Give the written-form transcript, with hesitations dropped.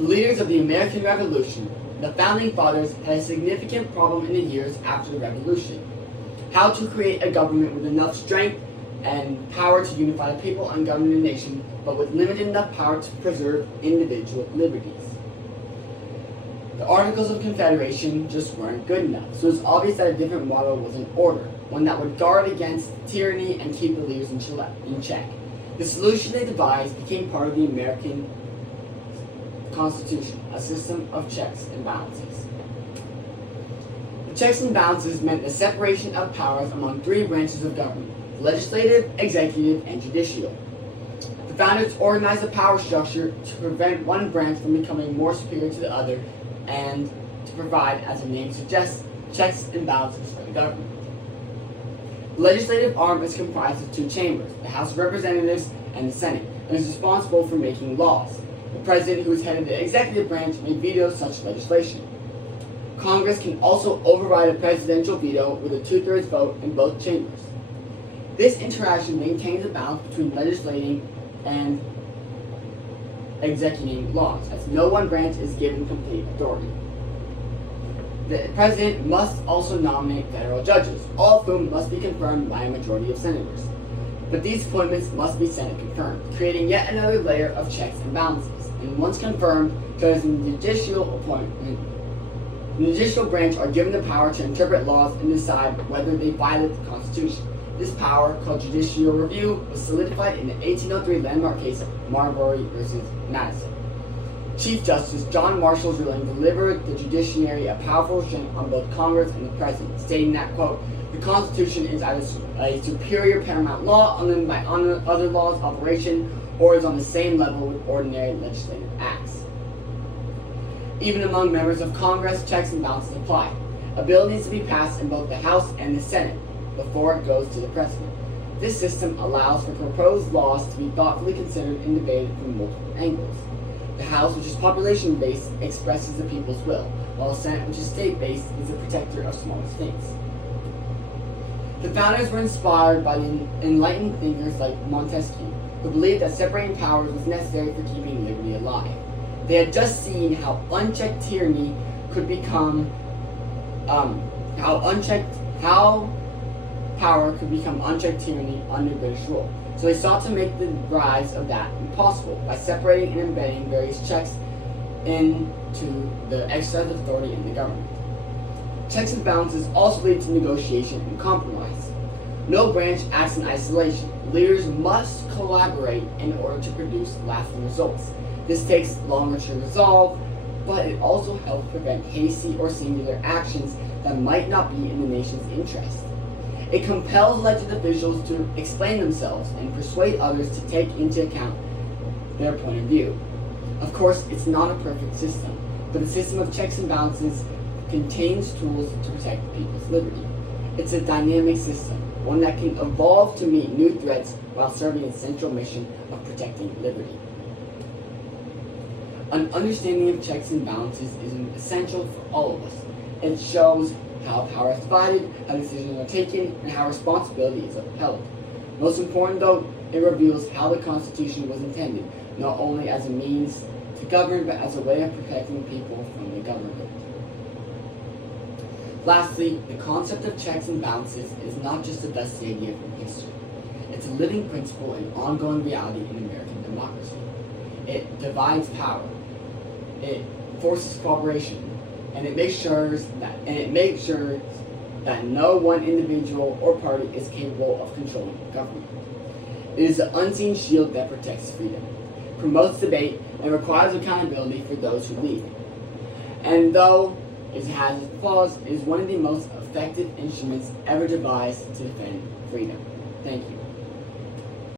The leaders of the American Revolution, the Founding Fathers, had a significant problem in the years after the Revolution: how to create a government with enough strength and power to unify the people and govern the nation, but with limited enough power to preserve individual liberties. The Articles of Confederation just weren't good enough, so it was obvious that a different model was in order, one that would guard against tyranny and keep the leaders in check. The solution they devised became part of the American Constitution, a system of checks and balances. The checks and balances meant the separation of powers among three branches of government: legislative, executive, and judicial. The founders organized the power structure to prevent one branch from becoming more superior to the other and to provide, as the name suggests, checks and balances for the government. The legislative arm is comprised of two chambers, the House of Representatives and the Senate, and is responsible for making laws. The president, who is head of the executive branch, may veto such legislation. Congress can also override a presidential veto with a 2/3 vote in both chambers. This interaction maintains a balance between legislating and executing laws, as no one branch is given complete authority. The president must also nominate federal judges, all of whom must be confirmed by a majority of senators. But these appointments must be Senate confirmed, creating yet another layer of checks and balances. And once confirmed, those in the judicial branch are given the power to interpret laws and decide whether they violate the Constitution. This power, called judicial review, was solidified in the 1803 landmark case Marbury v. Madison. Chief Justice John Marshall's ruling delivered the judiciary a powerful restraint on both Congress and the President, stating that, quote, "The Constitution is either a superior paramount law unlimited by other laws of operation, or is on the same level with ordinary legislative acts." Even among members of Congress, checks and balances apply. A bill needs to be passed in both the House and the Senate before it goes to the President. This system allows for proposed laws to be thoughtfully considered and debated from multiple angles. The House, which is population-based, expresses the people's will, while the Senate, which is state-based, is the protector of smaller states. The founders were inspired by the enlightened thinkers like Montesquieu, who believed that separating powers was necessary for keeping liberty alive. They had just seen how unchecked tyranny could become, how power could become unchecked tyranny under British rule. So they sought to make the rise of that impossible by separating and embedding various checks into the exercise of authority in the government. Checks and balances also lead to negotiation and compromise. No branch acts in isolation. Leaders must collaborate in order to produce lasting results. This takes longer to resolve, but it also helps prevent hasty or singular actions that might not be in the nation's interest. It compels elected officials to explain themselves and persuade others to take into account their point of view. Of course, it's not a perfect system, but the system of checks and balances contains tools to protect the people's liberty. It's a dynamic system, one that can evolve to meet new threats while serving its central mission of protecting liberty. An understanding of checks and balances is essential for all of us. It shows how power is divided, how decisions are taken, and how responsibility is upheld. Most important, though, it reveals how the Constitution was intended, not only as a means to govern, but as a way of protecting people from the government. Lastly, the concept of checks and balances is not just a dusty idea from history. It's a living principle and ongoing reality in American democracy. It divides power. It forces cooperation. And it makes sure that no one individual or party is capable of controlling government. It is the unseen shield that protects freedom, promotes debate, and requires accountability for those who lead. And though it has its flaws, it is one of the most effective instruments ever devised to defend freedom. Thank you.